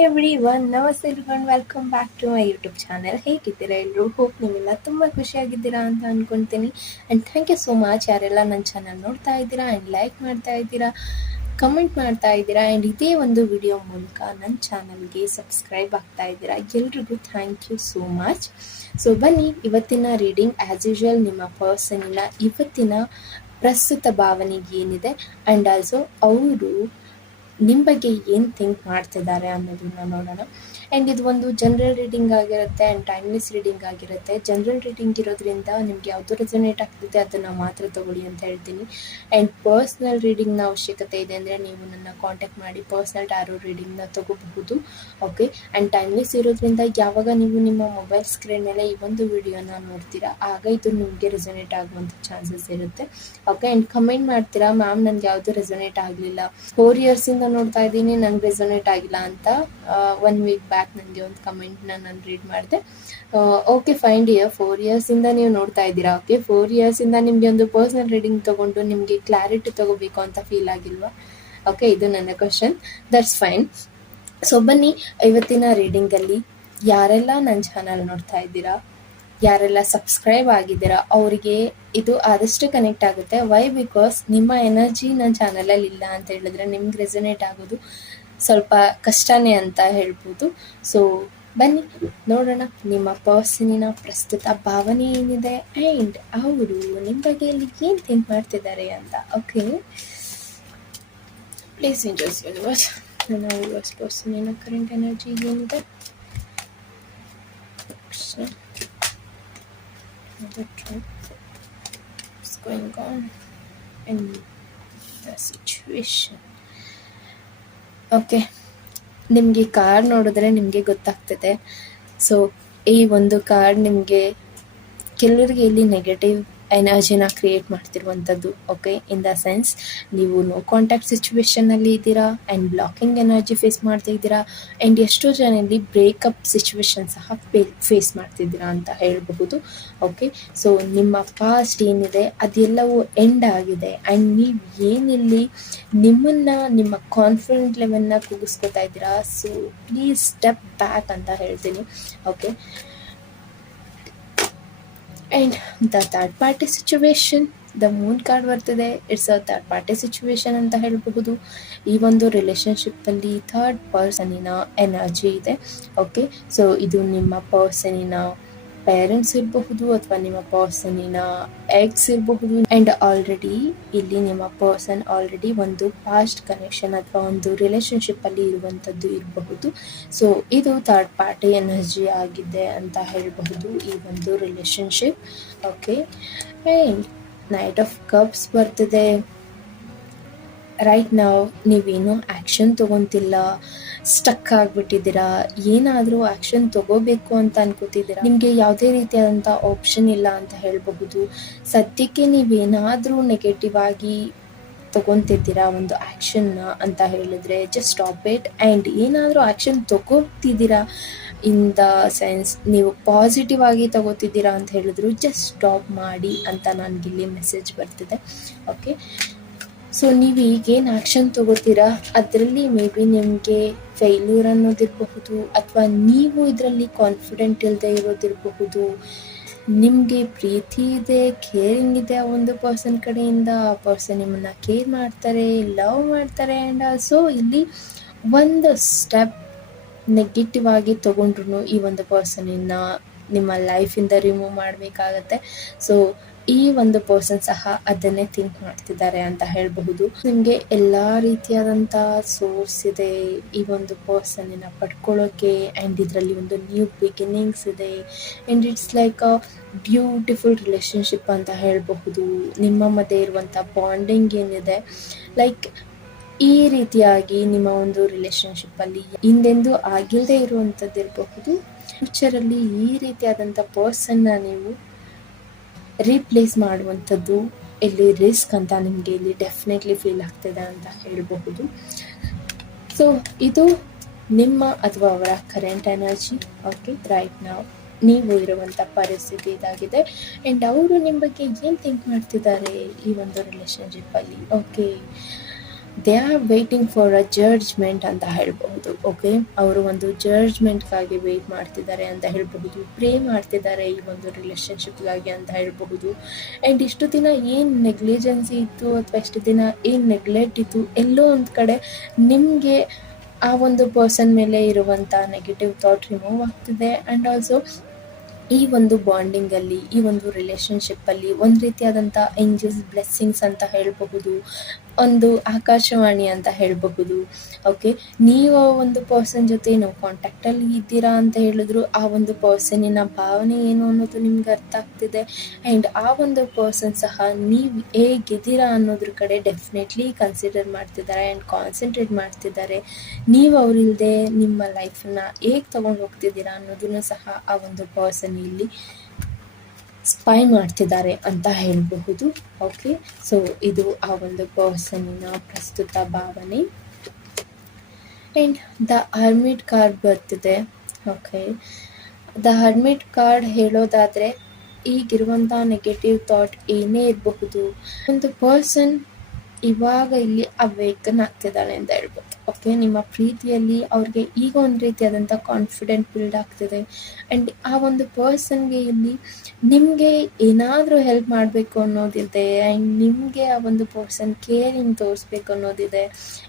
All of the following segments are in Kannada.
ಹಾಯ್ ಎವ್ರಿವನ್, ನಮಸ್ತೆ ಎಲ್ರಿಗೊಂಡು welcome back to my YouTube channel. ಹೇಗಿದ್ದೀರಾ ಎಲ್ಲರೂ? ಹೋಪ್ ನೀವೆಲ್ಲ ತುಂಬ ಖುಷಿಯಾಗಿದ್ದೀರಾ ಅಂತ ಅಂದ್ಕೊಳ್ತೀನಿ. And thank you so much ಯಾರೆಲ್ಲ ನನ್ನ ಚಾನಲ್ ನೋಡ್ತಾ ಇದ್ದೀರಾ ಆ್ಯಂಡ್ ಲೈಕ್ ಮಾಡ್ತಾ ಇದ್ದೀರಾ, ಕಮೆಂಟ್ ಮಾಡ್ತಾ ಇದ್ದೀರಾ ಆ್ಯಂಡ್ ಇದೇ ಒಂದು ವಿಡಿಯೋ ಮೂಲಕ ನನ್ನ ಚಾನಲ್ಗೆ ಸಬ್ಸ್ಕ್ರೈಬ್ ಆಗ್ತಾ ಇದ್ದೀರಾ. ಎಲ್ರಿಗೂ thank you so much. So ಬನ್ನಿ, ಇವತ್ತಿನ ರೀಡಿಂಗ್ ಆ್ಯಸ್ ಯೂಶುವಲ್ ನಿಮ್ಮ ಪರ್ಸನಿನ ಇವತ್ತಿನ ಪ್ರಸ್ತುತ ಭಾವನೆ ಏನಿದೆ ಆ್ಯಂಡ್ ಆಲ್ಸೋ ಅವರು ನಿಮ್ಮ ಬಗ್ಗೆ ಏನು ಥಿಂಕ್ ಮಾಡ್ತಿದ್ದಾರೆ ಅನ್ನೋದನ್ನ ನೋಡೋಣ. ಆ್ಯಂಡ್ ಇದು ಒಂದು ಜನರಲ್ ರೀಡಿಂಗ್ ಆಗಿರುತ್ತೆ ಆ್ಯಂಡ್ ಟೈಮ್ಲೆಸ್ ರೀಡಿಂಗ್ ಆಗಿರುತ್ತೆ. ಜನರಲ್ ರೀಡಿಂಗ್ ಇರೋದ್ರಿಂದ ನಿಮ್ಗೆ ಯಾವುದು ರೆಸೊನೇಟ್ ಆಗ್ತಿದೆ ಅದನ್ನು ಮಾತ್ರ ತಗೊಳ್ಳಿ ಅಂತ ಹೇಳ್ತೀನಿ. ಆ್ಯಂಡ್ ಪರ್ಸ್ನಲ್ ರೀಡಿಂಗ್ನ ಅವಶ್ಯಕತೆ ಇದೆ ಅಂದರೆ ನೀವು ನನ್ನ ಕಾಂಟ್ಯಾಕ್ಟ್ ಮಾಡಿ ಪರ್ಸ್ನಲ್ ಟ್ಯಾರೋ ರೀಡಿಂಗ್ನ ತಗೋಬಹುದು. ಓಕೆ. ಆ್ಯಂಡ್ ಟೈಮ್ಲೆಸ್ ಇರೋದ್ರಿಂದ ಯಾವಾಗ ನೀವು ನಿಮ್ಮ ಮೊಬೈಲ್ ಸ್ಕ್ರೀನ್ ಮೇಲೆ ಈ ಒಂದು ವಿಡಿಯೋನ ನೋಡ್ತೀರಾ ಆಗ ಇದು ನಿಮಗೆ ರೆಸೊನೇಟ್ ಆಗುವಂಥ ಚಾನ್ಸಸ್ ಇರುತ್ತೆ. ಓಕೆ. ಆ್ಯಂಡ್ ಕಮೆಂಟ್ ಮಾಡ್ತೀರಾ, ಮ್ಯಾಮ್ ನನಗೆ ಯಾವುದು ರೆಸೊನೇಟ್ ಆಗಲಿಲ್ಲ, 4 ಇಯರ್ಸಿಂದ ನೋಡ್ತಾ ಇದ್ದೀನಿ ನಂಗೆ ರೆಸೊನೇಟ್ ಆಗಿಲ್ಲ ಅಂತ. 1 ವೀಕ್ ಬ್ಯಾಕ್ ನನಗೆ ಒಂದು ಕಮೆಂಟ್ನ ನಾನು ರೀಡ್ ಮಾಡಿದೆ. ಓಕೆ ಫೈನ್ ಡಿಯರ್, 4 ಇಯರ್ಸಿಂದ ನೀವು ನೋಡ್ತಾ ಇದ್ದೀರಾ. ಓಕೆ, 4 ಇಯರ್ಸಿಂದ ನಿಮಗೆ ಒಂದು ಪರ್ಸ್ನಲ್ ರೀಡಿಂಗ್ ತೊಗೊಂಡು ನಿಮಗೆ ಕ್ಲಾರಿಟಿ ತೊಗೋಬೇಕು ಅಂತ ಫೀಲ್ ಆಗಿಲ್ವಾ? ಓಕೆ, ಇದು ನನ್ನ ಕ್ವಶನ್. That's fine. ಸೊ ಬನ್ನಿ, ಇವತ್ತಿನ ರೀಡಿಂಗಲ್ಲಿ ಯಾರೆಲ್ಲ ನನ್ನ ಚಾನಲ್ ನೋಡ್ತಾ ಇದ್ದೀರಾ, ಯಾರೆಲ್ಲ ಸಬ್ಸ್ಕ್ರೈಬ್ ಆಗಿದ್ದೀರಾ ಅವರಿಗೆ ಇದು ಆದಷ್ಟು ಕನೆಕ್ಟ್ ಆಗುತ್ತೆ. ವೈ? ಬಿಕಾಸ್ ನಿಮ್ಮ ಎನರ್ಜಿ ನನ್ನ ಚಾನಲಲ್ಲಿ ಇಲ್ಲ ಅಂತ ಹೇಳಿದ್ರೆ ನಿಮ್ಗೆ ರೆಸೊನೇಟ್ ಆಗೋದು ಸ್ವಲ್ಪ ಕಷ್ಟನೇ ಅಂತ ಹೇಳ್ಬೋದು. ಸೊ ಬನ್ನಿ ನೋಡೋಣ ನಿಮ್ಮ ಪರ್ಸನಿನ ಪ್ರಸ್ತುತ ಭಾವನೆ ಏನಿದೆ ಆ್ಯಂಡ್ ಅವರು ನಿಮ್ಮ ಬಗ್ಗೆ ಏನು ಥಿಂಕ್ ಮಾಡ್ತಿದ್ದಾರೆ ಅಂತ. Okay, please interest universe. ನನ್ನ ಯೂನಿವರ್ಸ್ ಪರ್ಸನಿನ ಕರೆಂಟ್ ಎನರ್ಜಿ ಏನಿದೆ, what's going on in the situation. Okay, ನಿಮಗೆ ಕಾರ್ಡ್ ನೋಡಿದ್ರೆ ನಿಮಗೆ ಗೊತ್ತಾಗ್ತದೆ. ಸೊ ಈ ಒಂದು ಕಾರ್ಡ್ ನಿಮಗೆ ಕೆಲವರಿಗೆ ಇಲ್ಲಿ ನೆಗೆಟಿವ್ ಎನರ್ಜಿನ ಕ್ರಿಯೇಟ್ ಮಾಡ್ತಿರುವಂಥದ್ದು. ಓಕೆ, ಇನ್ ದ ಸೆನ್ಸ್ ನೀವು ನೋ ಕಾಂಟ್ಯಾಕ್ಟ್ ಸಿಚುವೇಶನಲ್ಲಿ ಇದ್ದೀರಾ ಆ್ಯಂಡ್ ಬ್ಲಾಕಿಂಗ್ ಎನರ್ಜಿ ಫೇಸ್ ಮಾಡ್ತಿದ್ದೀರಾ ಆ್ಯಂಡ್ ಎಷ್ಟೋ ಜನ ಇಲ್ಲಿ ಬ್ರೇಕಪ್ ಸಿಚುವೇಶನ್ ಸಹ ಫೇಸ್ ಮಾಡ್ತಿದ್ದೀರಾ ಅಂತ ಹೇಳಬಹುದು. ಓಕೆ, ಸೊ ನಿಮ್ಮ ಪಾಸ್ಟ್ ಏನಿದೆ ಅದೆಲ್ಲವೂ ಎಂಡ್ ಆಗಿದೆ ಆ್ಯಂಡ್ ನೀವು ಏನಿಲ್ಲಿ ನಿಮ್ಮನ್ನು ನಿಮ್ಮ ಕಾನ್ಫಿಡೆಂಟ್ ಲೆವೆಲ್ನ ಕುಗ್ಗಿಸ್ಕೊತಾ ಇದ್ದೀರಾ. ಸೊ ಪ್ಲೀಸ್ ಸ್ಟೆಪ್ ಬ್ಯಾಕ್ ಅಂತ ಹೇಳ್ತೀನಿ. Okay, and the third party situation, the moon card ಬರ್ತಿದೆ. It's a third party situation ಅಂತ ಹೇಳಬಹುದು. ಈ ಒಂದು ರಿಲೇಷನ್ಶಿಪ್ಪಲ್ಲಿ ಥರ್ಡ್ ಪರ್ಸನಿನ ಎನರ್ಜಿ ಇದೆ. ಓಕೆ, ಸೊ ಇದು ನಿಮ್ಮ ಪರ್ಸನಿನ ಪೇರೆಂಟ್ಸ್ ಇರಬಹುದು ಅಥವಾ ನಿಮ್ಮ ಪರ್ಸನಿನ ಎಕ್ಸ್ ಇರಬಹುದು ಆ್ಯಂಡ್ ಆಲ್ರೆಡಿ ಇಲ್ಲಿ ನಿಮ್ಮ ಪರ್ಸನ್ ಆಲ್ರೆಡಿ ಒಂದು ಪಾಸ್ಟ್ ಕನೆಕ್ಷನ್ ಅಥವಾ ಒಂದು ರಿಲೇಷನ್ಶಿಪ್ಪಲ್ಲಿ ಇರುವಂಥದ್ದು ಇರಬಹುದು. ಸೊ ಇದು ಥರ್ಡ್ ಪಾರ್ಟಿ ಎನರ್ಜಿ ಆಗಿದೆ ಅಂತ ಹೇಳಬಹುದು ಈ ಒಂದು relationship. Okay, and Knight of cups ಬರ್ತಿದೆ. ರೈಟ್ ನಾವು ನೀವೇನೋ ಆ್ಯಕ್ಷನ್ ತೊಗೊತಿಲ್ಲ, ಸ್ಟಕ್ ಆಗಿಬಿಟ್ಟಿದ್ದೀರಾ, ಏನಾದರೂ ಆ್ಯಕ್ಷನ್ ತೊಗೋಬೇಕು ಅಂತ ಅನ್ಕೋತಿದ್ದೀರಾ, ನಿಮಗೆ ಯಾವುದೇ ರೀತಿಯಾದಂಥ ಆಪ್ಷನ್ ಇಲ್ಲ ಅಂತ ಹೇಳಬಹುದು. ಸದ್ಯಕ್ಕೆ ನೀವೇನಾದರೂ ನೆಗೆಟಿವ್ ಆಗಿ ತೊಗೊತಿದ್ದೀರಾ ಒಂದು ಆ್ಯಕ್ಷನ್ನ ಅಂತ ಹೇಳಿದ್ರೆ ಜಸ್ಟ್ ಸ್ಟಾಪ್ ಇಟ್. ಆ್ಯಂಡ್ ಏನಾದರೂ ಆ್ಯಕ್ಷನ್ ತೊಗೋತಿದ್ದೀರಾ ಇನ್ ದ ಸೆನ್ಸ್ ನೀವು ಪಾಸಿಟಿವ್ ಆಗಿ ತಗೋತಿದ್ದೀರಾ ಅಂತ ಹೇಳಿದ್ರು ಜಸ್ಟ್ ಸ್ಟಾಪ್ ಮಾಡಿ ಅಂತ ನನಗಿಲ್ಲಿ ಮೆಸೇಜ್ ಬರ್ತಿದೆ. ಓಕೆ, ಸೊ ನೀವು ಈಗೇನು ಆ್ಯಕ್ಷನ್ ತೊಗೋತೀರಾ ಅದರಲ್ಲಿ ಮೇ ಬಿ ನಿಮಗೆ ಫೇಲ್ಯೂರ್ ಅನ್ನೋದಿರಬಹುದು ಅಥವಾ ನೀವು ಇದರಲ್ಲಿ ಕಾನ್ಫಿಡೆಂಟ್ ಇಲ್ಲದೆ ಇರೋದಿರಬಹುದು. ನಿಮಗೆ ಪ್ರೀತಿ ಇದೆ, ಕೇರಿಂಗ್ ಇದೆ ಆ ಒಂದು ಪರ್ಸನ್ ಕಡೆಯಿಂದ, ಆ ಪರ್ಸನ್ ನಿಮ್ಮನ್ನು ಕೇರ್ ಮಾಡ್ತಾರೆ, ಲವ್ ಮಾಡ್ತಾರೆ ಆ್ಯಂಡ್ ಆಲ್ಸೋ ಇಲ್ಲಿ ಒಂದು ಸ್ಟೆಪ್ ನೆಗೆಟಿವ್ ಆಗಿ ತೊಗೊಂಡ್ರು ಈ ಒಂದು ಪರ್ಸನಿನ ನಿಮ್ಮ ಲೈಫಿಂದ ರಿಮೂವ್ ಮಾಡಬೇಕಾಗತ್ತೆ. ಸೊ ಈ ಒಂದು ಪರ್ಸನ್ ಸಹ ಅದನ್ನೇ ಥಿಂಕ್ ಮಾಡ್ತಿದ್ದಾರೆ ಅಂತ ಹೇಳಬಹುದು. ನಿಮಗೆ ಎಲ್ಲ ರೀತಿಯಾದಂಥ ಸೋರ್ಸ್ ಇದೆ ಈ ಒಂದು ಪರ್ಸನಿನ ಪಡ್ಕೊಳ್ಳೋಕ್ಕೆ ಆ್ಯಂಡ್ ಇದರಲ್ಲಿ ಒಂದು ನ್ಯೂ ಬಿಗಿನಿಂಗ್ಸ್ ಇದೆ and it's like a beautiful relationship ಅಂತ ಹೇಳಬಹುದು. ನಿಮ್ಮ ಮಧ್ಯೆ ಇರುವಂಥ ಬಾಂಡಿಂಗ್ ಏನಿದೆ ಲೈಕ್ ಈ ರೀತಿಯಾಗಿ ನಿಮ್ಮ ಒಂದು ರಿಲೇಷನ್ಶಿಪ್ಪಲ್ಲಿ ಹಿಂದೆಂದೂ ಆಗಿಲ್ಲದೆ ಇರುವಂಥದ್ದಿರಬಹುದು. ಫ್ಯೂಚರಲ್ಲಿ ಈ ರೀತಿಯಾದಂಥ ಪರ್ಸನ್ನ ನೀವು ರೀಪ್ಲೇಸ್ ಮಾಡುವಂಥದ್ದು ಇಲ್ಲಿ ರಿಸ್ಕ್ ಅಂತ ನಿಮಗೆ ಇಲ್ಲಿ ಡೆಫಿನೆಟ್ಲಿ ಫೀಲ್ ಆಗ್ತಿದೆ ಅಂತ ಹೇಳಬಹುದು. ಸೊ ಇದು ನಿಮ್ಮ ಅಥವಾ ಅವರ ಕರೆಂಟ್ ಎನರ್ಜಿ. ಓಕೆ, ರೈಟ್ ನಾವು ನೀವು ಇರುವಂಥ ಪರಿಸ್ಥಿತಿ ಇದಾಗಿದೆ ಆ್ಯಂಡ್ ಅವರು ನಿಮ್ಮ ಬಗ್ಗೆ ಏನು ಥಿಂಕ್ ಮಾಡ್ತಿದ್ದಾರೆ ಈ ಒಂದು ರಿಲೇಷನ್ಶಿಪ್ಪಲ್ಲಿ. Okay, they are waiting for a judgement ಅಂತ ಹೇಳ್ಬಹುದು. ಓಕೆ, ಅವರು ಒಂದು ಜಡ್ಜ್ಮೆಂಟ್ಗಾಗಿ ವೇಟ್ ಮಾಡ್ತಿದ್ದಾರೆ ಅಂತ ಹೇಳಬಹುದು, ಪ್ರೇ ಮಾಡ್ತಿದ್ದಾರೆ ಈ ಒಂದು ರಿಲೇಷನ್ಶಿಪ್ಗಾಗಿ ಅಂತ ಹೇಳಬಹುದು. ಆ್ಯಂಡ್ ಇಷ್ಟು ದಿನ ಏನು ನೆಗ್ಲಿಜೆನ್ಸಿ ಇತ್ತು ಅಥವಾ ಇಷ್ಟು ದಿನ ಏನು ನೆಗ್ಲೆಕ್ಟ್ ಇತ್ತು, ಎಲ್ಲೋ ಒಂದು ಕಡೆ ನಿಮಗೆ ಆ ಒಂದು ಪರ್ಸನ್ ಮೇಲೆ ಇರುವಂಥ ನೆಗೆಟಿವ್ ಥಾಟ್ ರಿಮೂವ್ ಆಗ್ತಿದೆ. ಆ್ಯಂಡ್ ಆಲ್ಸೋ ಈ ಒಂದು ಬಾಂಡಿಂಗಲ್ಲಿ, ಈ ಒಂದು ರಿಲೇಷನ್ಶಿಪ್ಪಲ್ಲಿ ಒಂದು ರೀತಿಯಾದಂಥ ಏಂಜಲ್ಸ್ ಬ್ಲೆಸ್ಸಿಂಗ್ಸ್ ಅಂತ ಹೇಳಬಹುದು, ಒಂದು ಆಕಾಶವಾಣಿ ಅಂತ ಹೇಳಬಹುದು. ಓಕೆ, ನೀವು ಆ ಒಂದು ಪರ್ಸನ್ ಜೊತೆ ನೀವು ಕಾಂಟ್ಯಾಕ್ಟಲ್ಲಿ ಇದ್ದೀರಾ ಅಂತ ಹೇಳಿದ್ರು, ಆ ಒಂದು ಪರ್ಸನಿನ ಭಾವನೆ ಏನು ಅನ್ನೋದು ನಿಮ್ಗೆ ಅರ್ಥ ಆಗ್ತಿದೆ. ಆ್ಯಂಡ್ ಆ ಒಂದು ಪರ್ಸನ್ ಸಹ ನೀವು ಹೇಗಿದ್ದೀರಾ ಅನ್ನೋದ್ರ ಕಡೆ ಡೆಫಿನೆಟ್ಲಿ ಕನ್ಸಿಡರ್ ಮಾಡ್ತಿದ್ದಾರೆ ಆ್ಯಂಡ್ ಕಾನ್ಸಂಟ್ರೇಟ್ ಮಾಡ್ತಿದ್ದಾರೆ. ನೀವು ಅವರಿಲ್ಲದೆ ನಿಮ್ಮ ಲೈಫನ್ನು ಹೇಗೆ ತೊಗೊಂಡು ಹೋಗ್ತಿದ್ದೀರಾ ಅನ್ನೋದನ್ನು ಸಹ ಆ ಒಂದು ಪರ್ಸನ್ ಇಲ್ಲಿ ಸ್ಪೈ ಮಾಡ್ತಿದ್ದಾರೆ ಅಂತ ಹೇಳಬಹುದು. ಓಕೆ, ಸೊ ಇದು ಆ ಒಂದು ಪರ್ಸನಿನ ಪ್ರಸ್ತುತ ಭಾವನೆ. ಆ್ಯಂಡ್ ದ ಹರ್ಮಿಟ್ ಕಾರ್ಡ್ ಬರ್ತಿದೆ. ಓಕೆ, ದ ಹರ್ಮಿಟ್ ಕಾರ್ಡ್ ಹೇಳೋದಾದರೆ, ಈಗಿರುವಂಥ ನೆಗೆಟಿವ್ ಥಾಟ್ ಏನೇ ಇರಬಹುದು, ಒಂದು ಪರ್ಸನ್ ಇವಾಗ ಇಲ್ಲಿ ಅವೇಕನ್ ಆಗ್ತಿದ್ದಾಳೆ ಅಂತ ಹೇಳ್ಬೋದು. ಓಕೆ, ನಿಮ್ಮ ಪ್ರೀತಿಯಲ್ಲಿ ಅವ್ರಿಗೆ ಈಗ ಒಂದು ರೀತಿಯಾದಂಥ ಕಾನ್ಫಿಡೆಂಟ್ ಬಿಲ್ಡ್ ಆಗ್ತಿದೆ. ಆ್ಯಂಡ್ ಆ ಒಂದು ಪರ್ಸನ್ಗೆ ಇಲ್ಲಿ ನಿಮಗೆ ಏನಾದರೂ ಹೆಲ್ಪ್ ಮಾಡಬೇಕು ಅನ್ನೋದಿದೆ. ಆ್ಯಂಡ್ ನಿಮಗೆ ಆ ಒಂದು ಪರ್ಸನ್ ಕೇರಿಂಗ್ ತೋರಿಸ್ಬೇಕು ಅನ್ನೋದಿದೆ.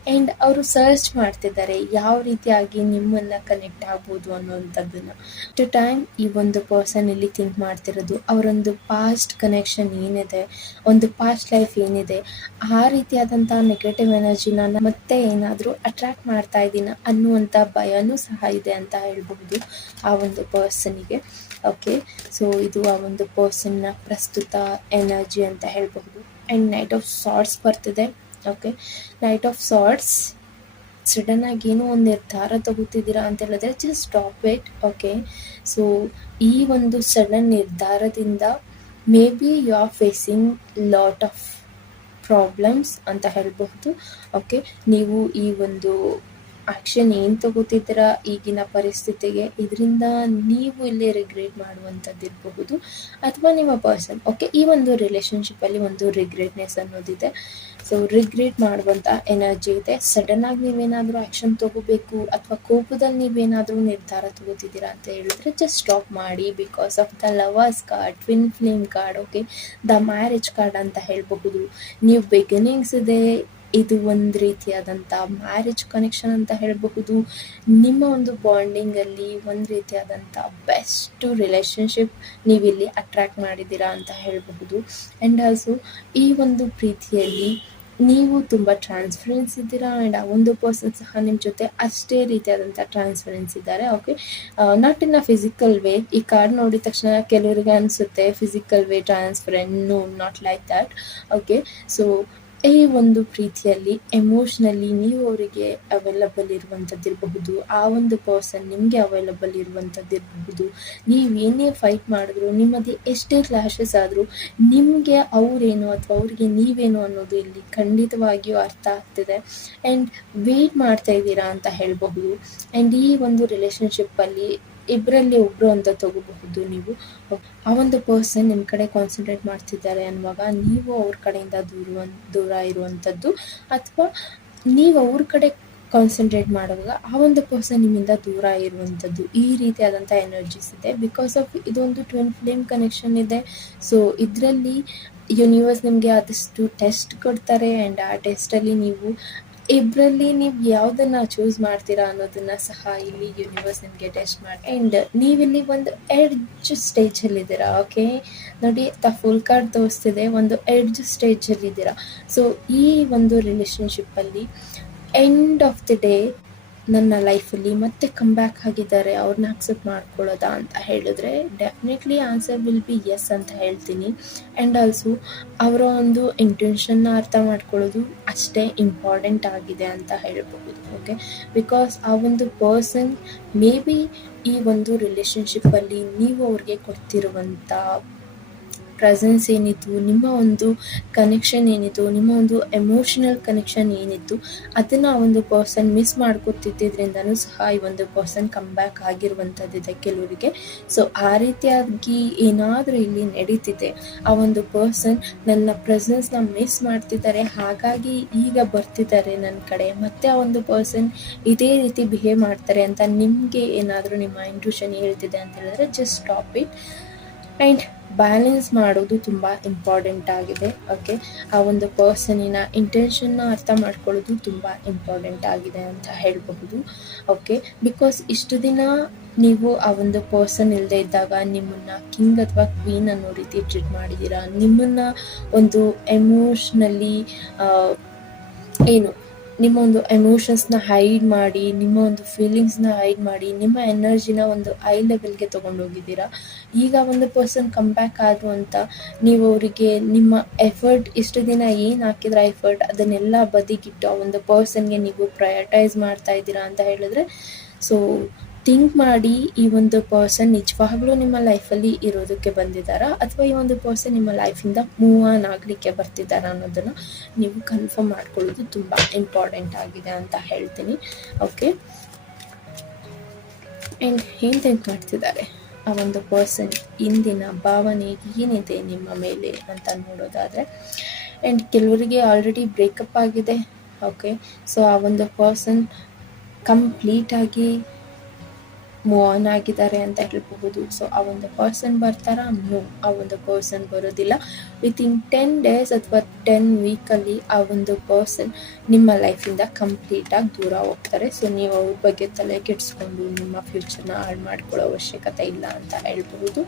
ಆ್ಯಂಡ್ ಅವರು ಸರ್ಚ್ ಮಾಡ್ತಿದ್ದಾರೆ ಯಾವ ರೀತಿಯಾಗಿ ನಿಮ್ಮನ್ನು ಕನೆಕ್ಟ್ ಆಗ್ಬೋದು ಅನ್ನೋವಂಥದ್ದನ್ನು. ಟು ಟೈಮ್ ಈ ಒಂದು ಪರ್ಸನ್ ಇಲ್ಲಿ ಥಿಂಕ್ ಮಾಡ್ತಿರೋದು ಅವರೊಂದು ಪಾಸ್ಟ್ ಕನೆಕ್ಷನ್ ಏನಿದೆ, ಒಂದು ಪಾಸ್ಟ್ ಲೈಫ್ ಏನಿದೆ, ಆ ರೀತಿಯಾದಂಥ ನೆಗೆಟಿವ್ ಎನರ್ಜಿನ ಮತ್ತೆ ಏನಾದರೂ ಅಟ್ರಾಕ್ಟ್ ಮಾಡ್ತಾ ಇದ್ದೀನ ಅನ್ನುವಂಥ ಭಯನೂ ಸಹ ಇದೆ ಅಂತ ಹೇಳ್ಬಹುದು ಆ ಒಂದು ಪರ್ಸನಿಗೆ. ಓಕೆ, ಸೊ ಇದು ಆ ಒಂದು ಪರ್ಸನ್ನ ಪ್ರಸ್ತುತ ಎನರ್ಜಿ ಅಂತ ಹೇಳಬಹುದು. ಆ್ಯಂಡ್ ನೈಟ್ ಆಫ್ ಸಾರ್ಟ್ಸ್ ಬರ್ತಿದೆ. ಓಕೆ, ನೈಟ್ ಆಫ್ ಸಾರ್ಟ್ಸ್ ಸಡನ್ನಾಗಿ ಏನೋ ಒಂದು ನಿರ್ಧಾರ ತಗೋತಿದ್ದೀರಾ ಅಂತ ಹೇಳಿದ್ರೆ just stop it. Okay, so ಈ ಒಂದು ಸಡನ್ ನಿರ್ಧಾರದಿಂದ may be you are facing lot of problems ಅಂತ ಹೇಳಬಹುದು. ಓಕೆ, ನೀವು ಈ ಒಂದು ಆ್ಯಕ್ಷನ್ ಏನು ತಗೋತಿದ್ದೀರಾ ಈಗಿನ ಪರಿಸ್ಥಿತಿಗೆ, ಇದರಿಂದ ನೀವು ಇಲ್ಲಿ ರಿಗ್ರೆಟ್ ಮಾಡುವಂಥದ್ದು ಇರಬಹುದು ಅಥವಾ ನಿಮ್ಮ ಪರ್ಸನ್. ಓಕೆ, ಈ ಒಂದು ರಿಲೇಷನ್ಶಿಪ್ಪಲ್ಲಿ ಒಂದು ರಿಗ್ರೆಟ್ನೆಸ್ ಅನ್ನೋದಿದೆ. ಸೊ ರಿಗ್ರೆಟ್ ಮಾಡುವಂಥ ಎನರ್ಜಿ ಇದೆ. ಸಡನ್ನಾಗಿ ನೀವೇನಾದರೂ ಆ್ಯಕ್ಷನ್ ತಗೋಬೇಕು ಅಥವಾ ಕೋಪದಲ್ಲಿ ನೀವೇನಾದರೂ ನಿರ್ಧಾರ ತಗೋತಿದ್ದೀರಾ ಅಂತ ಹೇಳಿದ್ರೆ ಜಸ್ಟ್ ಸ್ಟಾಪ್ ಮಾಡಿ. Because of the lovers card, twin flame card, okay, the marriage card ಅಂತ ಹೇಳಬಹುದು. ನೀವು ಬಿಗಿನಿಂಗ್ಸ್ ಇದೆ, ಇದು ಒಂದು ರೀತಿಯಾದಂಥ ಮ್ಯಾರೇಜ್ ಕನೆಕ್ಷನ್ ಅಂತ ಹೇಳಬಹುದು. ನಿಮ್ಮ ಒಂದು ಬಾಂಡಿಂಗಲ್ಲಿ ಒಂದು ರೀತಿಯಾದಂಥ ಬೆಸ್ಟ್ ರಿಲೇಷನ್ಶಿಪ್ ನೀವಿಲ್ಲಿ ಅಟ್ರ್ಯಾಕ್ಟ್ ಮಾಡಿದ್ದೀರಾ ಅಂತ ಹೇಳಬಹುದು. ಆ್ಯಂಡ್ ಆಲ್ಸೋ ಈ ಒಂದು ಪ್ರೀತಿಯಲ್ಲಿ ನೀವು ತುಂಬ ಟ್ರಾನ್ಸ್ಪರೆನ್ಸ್ ಇದ್ದೀರಾ. ಆ್ಯಂಡ್ ಆ ಒಂದು ಪರ್ಸನ್ ಸಹ ನಿಮ್ಮ ಜೊತೆ ಅಷ್ಟೇ ರೀತಿಯಾದಂಥ ಟ್ರಾನ್ಸ್ಪರೆನ್ಸ್ ಇದ್ದಾರೆ. Okay, not in a physical way. ಈ ಕಾರ್ಡ್ ನೋಡಿದ ತಕ್ಷಣ ಕೆಲವರಿಗೆ ಅನಿಸುತ್ತೆ physical way transparent, no, not like that. Okay, so ಈ ಒಂದು ಪ್ರೀತಿಯಲ್ಲಿ ಎಮೋಷ್ನಲಿ ನೀವು ಅವರಿಗೆ ಅವೈಲಬಲ್ ಇರುವಂಥದ್ದಿರಬಹುದು, ಆ ಒಂದು ಪರ್ಸನ್ ನಿಮಗೆ ಅವೈಲಬಲ್ ಇರುವಂಥದ್ದಿರಬಹುದು. ನೀವೇನೇ ಫೈಟ್ ಮಾಡಿದ್ರು, ನಿಮ್ಮದೇ ಎಷ್ಟೇ ಕ್ಲಾಶಸ್ ಆದರೂ ನಿಮಗೆ ಅವರೇನು ಅಥವಾ ಅವ್ರಿಗೆ ನೀವೇನು ಅನ್ನೋದು ಇಲ್ಲಿ ಖಂಡಿತವಾಗಿಯೂ ಅರ್ಥ ಆಗ್ತಿದೆ. ಆ್ಯಂಡ್ ವೇಟ್ ಮಾಡ್ತಾ ಇದ್ದೀರಾ ಅಂತ ಹೇಳಬಹುದು. ಆ್ಯಂಡ್ ಈ ಒಂದು ರಿಲೇಷನ್ಶಿಪ್ಪಲ್ಲಿ ಇಬ್ಬರಲ್ಲಿ ಒಬ್ಬರು ಅಂತ ತಗೋಬಹುದು ನೀವು. ಆ ಒಂದು ಪರ್ಸನ್ ನಿಮ್ಮ ಕಡೆ ಕಾನ್ಸಂಟ್ರೇಟ್ ಮಾಡ್ತಿದ್ದಾರೆ ಅನ್ನುವಾಗ ನೀವು ಅವ್ರ ಕಡೆಯಿಂದ ದೂರ ಇರುವಂಥದ್ದು, ಅಥವಾ ನೀವು ಅವ್ರ ಕಡೆ ಕಾನ್ಸಂಟ್ರೇಟ್ ಮಾಡುವಾಗ ಆ ಒಂದು ಪರ್ಸನ್ ನಿಮ್ಮಿಂದ ದೂರ ಇರುವಂಥದ್ದು, ಈ ರೀತಿಯಾದಂಥ ಎನರ್ಜೀಸ್ ಇದೆ. ಬಿಕಾಸ್ ಆಫ್ ಇದೊಂದು ಟ್ವಿನ್ ಫ್ಲೇಮ್ ಕನೆಕ್ಷನ್ ಇದೆ. ಸೊ ಇದರಲ್ಲಿ ಯೂನಿವರ್ಸ್ ನಿಮಗೆ ಆದಷ್ಟು ಟೆಸ್ಟ್ ಕೊಡ್ತಾರೆ. ಆ್ಯಂಡ್ ಆ ಟೆಸ್ಟಲ್ಲಿ ಇಬ್ಬರಲ್ಲಿ ನೀವು ಯಾವುದನ್ನು ಚೂಸ್ ಮಾಡ್ತೀರಾ ಅನ್ನೋದನ್ನು ಸಹ ಇಲ್ಲಿ ಯೂನಿವರ್ಸ್ ನಿಮಗೆ ಟೆಸ್ಟ್ ಮಾಡಿ. ಆ್ಯಂಡ್ ನೀವಿಲ್ಲಿ ಒಂದು ಎಡ್ಜ್ ಸ್ಟೇಜಲ್ಲಿದ್ದೀರಾ. ಓಕೆ, ನೋಡಿ, ದ ಫುಲ್ ಕಾರ್ಡ್ ತೋರಿಸ್ತಿದೆ, ಒಂದು ಎಡ್ಜ್ ಸ್ಟೇಜಲ್ಲಿದ್ದೀರಾ. ಸೊ ಈ ಒಂದು ರಿಲೇಷನ್ಶಿಪ್ಪಲ್ಲಿ ಎಂಡ್ ಆಫ್ ದಿ ಡೇ ನನ್ನ ಲೈಫಲ್ಲಿ ಮತ್ತೆ ಕಮ್ ಬ್ಯಾಕ್ ಆಗಿದ್ದಾರೆ, ಅವ್ರನ್ನ ಅಕ್ಸೆಪ್ಟ್ ಮಾಡ್ಕೊಳ್ಳೋದಾ ಅಂತ ಹೇಳಿದ್ರೆ definitely answer will be yes ಅಂತ ಹೇಳ್ತೀನಿ. ಆ್ಯಂಡ್ ಆಲ್ಸೋ ಅವರ ಒಂದು ಇಂಟೆನ್ಷನ್ನ ಅರ್ಥ ಮಾಡ್ಕೊಳ್ಳೋದು ಅಷ್ಟೇ ಇಂಪಾರ್ಟೆಂಟ್ ಆಗಿದೆ ಅಂತ ಹೇಳಬಹುದು. ಓಕೆ, ಬಿಕಾಸ್ ಆ ಒಂದು ಪರ್ಸನ್ ಮೇ ಬಿ ಈ ಒಂದು ರಿಲೇಷನ್ಶಿಪ್ಪಲ್ಲಿ ನೀವು ಅವ್ರಿಗೆ ಕೊಡ್ತಿರುವಂಥ ಪ್ರೆಸೆನ್ಸ್ ಏನಿತ್ತು, ನಿಮ್ಮ ಒಂದು ಕನೆಕ್ಷನ್ ಏನಿತ್ತು, ನಿಮ್ಮ ಒಂದು ಎಮೋಷನಲ್ ಕನೆಕ್ಷನ್ ಏನಿತ್ತು, ಅದನ್ನು ಆ ಒಂದು ಪರ್ಸನ್ ಮಿಸ್ ಮಾಡ್ಕೊತಿದ್ದಿದ್ರಿಂದನೂ ಸಹ ಈ ಒಂದು ಪರ್ಸನ್ ಕಮ್ ಬ್ಯಾಕ್ ಆಗಿರುವಂಥದ್ದಿದೆ ಕೆಲವರಿಗೆ. ಸೊ ಆ ರೀತಿಯಾಗಿ ಏನಾದರೂ ಇಲ್ಲಿ ನಡೀತಿದೆ, ಆ ಒಂದು ಪರ್ಸನ್ ನನ್ನ ಪ್ರೆಸೆನ್ಸ್ನ ಮಿಸ್ ಮಾಡ್ತಿದ್ದಾರೆ, ಹಾಗಾಗಿ ಈಗ ಬರ್ತಿದ್ದಾರೆ ನನ್ನ ಕಡೆ, ಮತ್ತೆ ಆ ಒಂದು ಪರ್ಸನ್ ಇದೇ ರೀತಿ ಬಿಹೇವ್ ಮಾಡ್ತಾರೆ ಅಂತ ನಿಮಗೆ ಏನಾದರೂ ನಿಮ್ಮ ಇಂಟ್ಯೂಷನ್ ಹೇಳ್ತಿದೆ ಅಂತ ಹೇಳಿದ್ರೆ just stop it and balance ಮಾಡೋದು ತುಂಬ ಇಂಪಾರ್ಟೆಂಟ್ ಆಗಿದೆ. ಓಕೆ, ಆ ಒಂದು ಪರ್ಸನಿನ ಇಂಟೆನ್ಷನ್ನ ಅರ್ಥ ಮಾಡ್ಕೊಳ್ಳೋದು ತುಂಬ ಇಂಪಾರ್ಟೆಂಟ್ ಆಗಿದೆ ಅಂತ ಹೇಳಬಹುದು. ಓಕೆ, ಬಿಕಾಸ್ ಇಷ್ಟು ದಿನ ನೀವು ಆ ಒಂದು ಪರ್ಸನ್ ಇಲ್ಲದೆ ಇದ್ದಾಗ ನಿಮ್ಮನ್ನು ಕಿಂಗ್ ಅಥವಾ ಕ್ವೀನ್ ಅನ್ನೋ ರೀತಿ ಟ್ರೀಟ್ ಮಾಡಿದ್ದೀರಾ. ನಿಮ್ಮನ್ನು ಒಂದು ಎಮೋಷ್ನಲಿ ನಿಮ್ಮ ಒಂದು ಎಮೋಷನ್ಸ್ನ ಹೈಡ್ ಮಾಡಿ, ನಿಮ್ಮ ಒಂದು ಫೀಲಿಂಗ್ಸ್ನ ಹೈಡ್ ಮಾಡಿ, ನಿಮ್ಮ ಎನರ್ಜಿನ ಒಂದು ಹೈ ಲೆವೆಲ್ಗೆ ತೊಗೊಂಡೋಗಿದ್ದೀರಾ. ಈಗ ಒಂದು ಪರ್ಸನ್ ಕಮ್ ಬ್ಯಾಕ್ ಆದರು ಅಂತ ನೀವು ಅವರಿಗೆ ನಿಮ್ಮ ಎಫರ್ಟ್, ಇಷ್ಟು ದಿನ ಏನು ಹಾಕಿದ್ರ ಎಫರ್ಟ್, ಅದನ್ನೆಲ್ಲ ಬದಿಗಿಟ್ಟು ಆ ಒಂದು ಪರ್ಸನ್ಗೆ ನೀವು ಪ್ರಯಾರಿಟೈಸ್ ಮಾಡ್ತಾ ಇದ್ದೀರಾ ಅಂತ ಹೇಳಿದ್ರೆ, ಸೊ ಥಿಂಕ್ ಮಾಡಿ, ಈ ಒಂದು ಪರ್ಸನ್ ನಿಜವಾಗ್ಲೂ ನಿಮ್ಮ ಲೈಫಲ್ಲಿ ಇರೋದಕ್ಕೆ ಬಂದಿದ್ದಾರಾ ಅಥವಾ ಈ ಒಂದು ಪರ್ಸನ್ ನಿಮ್ಮ ಲೈಫಿಂದ ಮೂವ್ ಆನ್ ಆಗಲಿಕ್ಕೆ ಬರ್ತಿದ್ದಾರಾ ಅನ್ನೋದನ್ನು ನೀವು ಕನ್ಫರ್ಮ್ ಮಾಡ್ಕೊಳ್ಳೋದು ತುಂಬ ಇಂಪಾರ್ಟೆಂಟ್ ಆಗಿದೆ ಅಂತ ಹೇಳ್ತೀನಿ. ಓಕೆ, ಆ್ಯಂಡ್ ಏನು ಥಿಂಕ್ ಮಾಡ್ತಿದ್ದಾರೆ ಆ ಒಂದು ಪರ್ಸನ್, ಇಂದಿನ ಭಾವನೆ ಏನಿದೆ ನಿಮ್ಮ ಮೇಲೆ ಅಂತ ನೋಡೋದಾದರೆ, ಆ್ಯಂಡ್ ಕೆಲವರಿಗೆ ಆಲ್ರೆಡಿ ಬ್ರೇಕಪ್ ಆಗಿದೆ. ಓಕೆ, ಸೊ ಆ ಒಂದು ಪರ್ಸನ್ ಕಂಪ್ಲೀಟಾಗಿ ಮೂವ್ ಆನ್ ಆಗಿದ್ದಾರೆ ಅಂತ ಹೇಳ್ಬಹುದು. ಸೊ ಆ ಒಂದು ಪರ್ಸನ್ ಬರ್ತಾರಾ? ನೋ, ಆ ಒಂದು ಪರ್ಸನ್ ಬರೋದಿಲ್ಲ. ವಿತಿನ್ 10 days ಅಥವಾ 10 ವೀಕಲ್ಲಿ ಆ ಒಂದು ಪರ್ಸನ್ ನಿಮ್ಮ ಲೈಫಿಂದ ಕಂಪ್ಲೀಟಾಗಿ ದೂರ ಹೋಗ್ತಾರೆ. ಸೊ ನೀವು ಅವ್ರ ಬಗ್ಗೆ ತಲೆ ಕೆಡಿಸ್ಕೊಂಡು ನಿಮ್ಮ ಫ್ಯೂಚರ್ನ ಹಾಳು ಮಾಡ್ಕೊಳ್ಳೋ ಅವಶ್ಯಕತೆ ಇಲ್ಲ ಅಂತ ಹೇಳ್ಬಹುದು.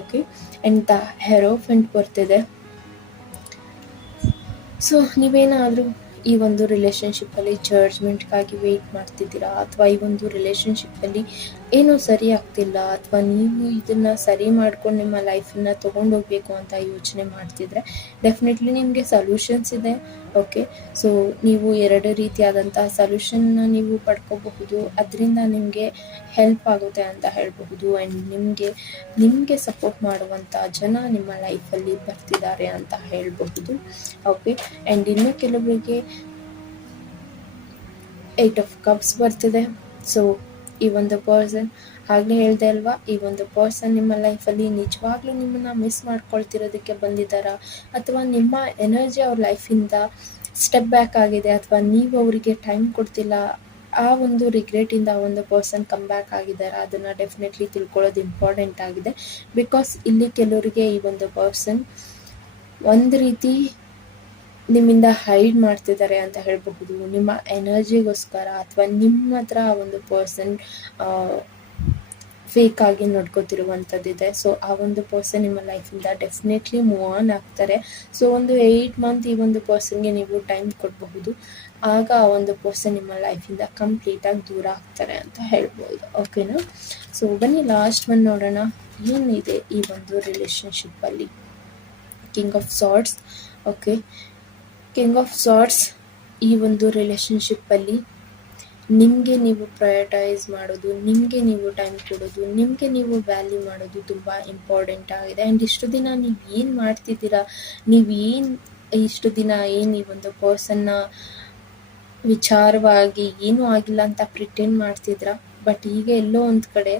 ಓಕೆ, ಆ್ಯಂಡ್ ದ ಹೆರೋಫೆಂಟ್ ಬರ್ತಿದೆ. ಸೊ ನೀವೇನಾದರೂ ಈ ಒಂದು ರಿಲೇಷನ್ಶಿಪ್ಪಲ್ಲಿ ಜಡ್ಜ್ಮೆಂಟ್ಗಾಗಿ ವೆಯ್ಟ್ ಮಾಡ್ತಿದ್ದೀರಾ, ಅಥವಾ ಈ ಒಂದು ರಿಲೇಷನ್ಶಿಪ್ಪಲ್ಲಿ ಏನೂ ಸರಿ ಆಗ್ತಿಲ್ಲ, ಅಥವಾ ನೀವು ಇದನ್ನು ಸರಿ ಮಾಡ್ಕೊಂಡು ನಿಮ್ಮ ಲೈಫನ್ನು ತೊಗೊಂಡೋಗ್ಬೇಕು ಅಂತ ಯೋಚನೆ ಮಾಡ್ತಿದ್ರೆ ಡೆಫಿನೆಟ್ಲಿ ನಿಮಗೆ ಸೊಲ್ಯೂಷನ್ಸ್ ಇದೆ. ಓಕೆ, ಸೊ ನೀವು 2 ರೀತಿಯಾದಂಥ ಸೊಲ್ಯೂಷನ್ನ ನೀವು ಪಡ್ಕೋಬಹುದು. ಅದರಿಂದ ನಿಮಗೆ ಹೆಲ್ಪ್ ಆಗುತ್ತೆ ಅಂತ ಹೇಳಬಹುದು. ಆ್ಯಂಡ್ ನಿಮಗೆ ಸಪೋರ್ಟ್ ಮಾಡುವಂಥ ಜನ ನಿಮ್ಮ ಲೈಫಲ್ಲಿ ಬರ್ತಿದ್ದಾರೆ ಅಂತ ಹೇಳಬಹುದು. ಓಕೆ, ಆ್ಯಂಡ್ ಇನ್ನು ಕೆಲವರಿಗೆ 8 of Cups ಬರ್ತಿದೆ. ಸೊ ಈ ಒಂದು ಪರ್ಸನ್, ಆಗಲೇ ಹೇಳ್ದೆ ಅಲ್ವಾ, ಈ ಒಂದು ಪರ್ಸನ್ ನಿಮ್ಮ ಲೈಫಲ್ಲಿ ನಿಜವಾಗ್ಲೂ ನಿಮ್ಮನ್ನು ಮಿಸ್ ಮಾಡ್ಕೊಳ್ತಿರೋದಕ್ಕೆ ಬಂದಿದ್ದಾರಾ, ಅಥವಾ ನಿಮ್ಮ ಎನರ್ಜಿ ಅವ್ರ ಲೈಫಿಂದ ಸ್ಟೆಪ್ ಬ್ಯಾಕ್ ಆಗಿದೆ, ಅಥವಾ ನೀವು ಅವರಿಗೆ ಟೈಮ್ ಕೊಡ್ತಿಲ್ಲ, ಆ ಒಂದು ರಿಗ್ರೆಟಿಂದ ಆ ಒಂದು ಪರ್ಸನ್ ಕಮ್ ಬ್ಯಾಕ್ ಆಗಿದ್ದಾರೆ, ಅದನ್ನು ಡೆಫಿನೆಟ್ಲಿ ತಿಳ್ಕೊಳ್ಳೋದು ಇಂಪಾರ್ಟೆಂಟ್ ಆಗಿದೆ. ಬಿಕಾಸ್ ಇಲ್ಲಿ ಕೆಲವರಿಗೆ ಈ ಒಂದು ಪರ್ಸನ್ ಒಂದು ರೀತಿ ನಿಮ್ಮಿಂದ ಹೈಡ್ ಮಾಡ್ತಿದ್ದಾರೆ ಅಂತ ಹೇಳಬಹುದು. ನಿಮ್ಮ ಎನರ್ಜಿಗೋಸ್ಕರ, ಅಥವಾ ನಿಮ್ಮ ಹತ್ರ ಆ ಒಂದು ಪರ್ಸನ್ ಫೇಕ್ ಆಗಿ ನೋಡ್ಕೋತಿರುವಂಥದ್ದಿದೆ. ಸೊ ಆ ಒಂದು ಪರ್ಸನ್ ನಿಮ್ಮ ಲೈಫಿಂದ ಡೆಫಿನೆಟ್ಲಿ ಮೂವ್ ಆನ್ ಆಗ್ತಾರೆ. ಸೊ ಒಂದು 8 month ಈ ಒಂದು ಪರ್ಸನ್ಗೆ ನೀವು ಟೈಮ್ ಕೊಡಬಹುದು. ಆಗ ಆ ಒಂದು ಪರ್ಸನ್ ನಿಮ್ಮ ಲೈಫಿಂದ ಕಂಪ್ಲೀಟಾಗಿ ದೂರ ಆಗ್ತಾರೆ ಅಂತ ಹೇಳ್ಬೋದು. ಓಕೆನಾ? ಸೊ ಬನ್ನಿ ಲಾಸ್ಟ್ ಒನ್ ನೋಡೋಣ, ಏನಿದೆ ಈ ಒಂದು ರಿಲೇಷನ್ಶಿಪ್ಪಲ್ಲಿ. King of swords. Okay, king of swords ಈ ಒಂದು ರಿಲೇಷನ್ಶಿಪ್ಪಲ್ಲಿ ನಿಮಗೆ ನೀವು ಪ್ರಯಾರಿಟೈಸ್ ಮಾಡೋದು, ನಿಮಗೆ ನೀವು ಟೈಮ್ ಕೊಡೋದು, ನಿಮಗೆ ನೀವು ವ್ಯಾಲ್ಯೂ ಮಾಡೋದು ತುಂಬ ಇಂಪಾರ್ಟೆಂಟ್ ಆಗಿದೆ. ಆ್ಯಂಡ್ ಇಷ್ಟು ದಿನ ನೀವು ಏನು ಮಾಡ್ತಿದ್ದೀರಾ, ಇಷ್ಟು ದಿನ ಏನು ಈ ಒಂದು ಪರ್ಸನ್ನ ವಿಚಾರವಾಗಿ ಏನೂ ಆಗಿಲ್ಲ ಅಂತ ಪ್ರಿಟೆಂಡ್ ಮಾಡ್ತಿದ್ರಾ, ಬಟ್ ಈಗ ಎಲ್ಲೋ ಒಂದು ಕಡೆ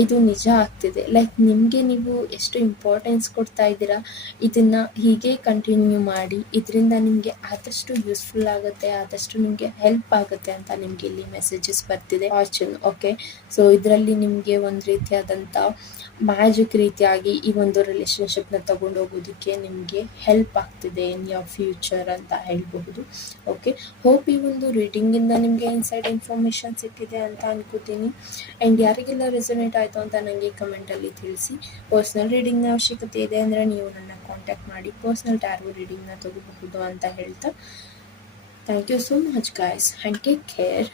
ಇದು ನಿಜ ಆಗ್ತಿದೆ. ಲೈಕ್ ನಿಮಗೆ ನೀವು ಎಷ್ಟು ಇಂಪಾರ್ಟೆನ್ಸ್ ಕೊಡ್ತಾ ಇದ್ದೀರಾ, ಇದನ್ನು ಹೀಗೆ ಕಂಟಿನ್ಯೂ ಮಾಡಿ. ಇದರಿಂದ ನಿಮಗೆ ಆದಷ್ಟು ಯೂಸ್ಫುಲ್ ಆಗುತ್ತೆ, ಆದಷ್ಟು ನಿಮಗೆ ಹೆಲ್ಪ್ ಆಗುತ್ತೆ ಅಂತ ನಿಮಗೆ ಇಲ್ಲಿ ಮೆಸೇಜಸ್ ಬರ್ತಿದೆ. ಫಾರ್ಚೂನ್. ಓಕೆ, ಸೊ ಇದರಲ್ಲಿ ನಿಮಗೆ ಒಂದು ರೀತಿಯಾದಂಥ ಮ್ಯಾಜಿಕ್ ರೀತಿಯಾಗಿ ಈ ಒಂದು ರಿಲೇಷನ್ಶಿಪ್ನ ತಗೊಂಡೋಗೋದಕ್ಕೆ ನಿಮಗೆ ಹೆಲ್ಪ್ ಆಗ್ತಿದೆ ಇನ್ ಯೋರ್ ಫ್ಯೂಚರ್ ಅಂತ ಹೇಳ್ಬಹುದು. ಓಕೆ, ಹೋಪ್ ಈ ಒಂದು ರೀಡಿಂಗಿಂದ ನಿಮಗೆ ಇನ್ಸೈಡ್ ಇನ್ಫಾರ್ಮೇಷನ್ ಸಿಕ್ಕಿದೆ ಅಂತ ಅನ್ಕೋತೀನಿ. ಆ್ಯಂಡ್ ಯಾರಿಗೆಲ್ಲ ರೆಸೊನೇಟ್ ಆಯಿತು ಅಂತ ನನಗೆ ಕಮೆಂಟಲ್ಲಿ ತಿಳಿಸಿ. ಪರ್ಸ್ನಲ್ ರೀಡಿಂಗ್ನ ಅವಶ್ಯಕತೆ ಇದೆ ಅಂದರೆ ನೀವು ನನ್ನ ಕಾಂಟ್ಯಾಕ್ಟ್ ಮಾಡಿ ಪರ್ಸ್ನಲ್ ಟ್ಯಾರೋ ರೀಡಿಂಗ್ನ ತಗೋಬಹುದು ಅಂತ ಹೇಳ್ತಾ, thank you so much guys and take care.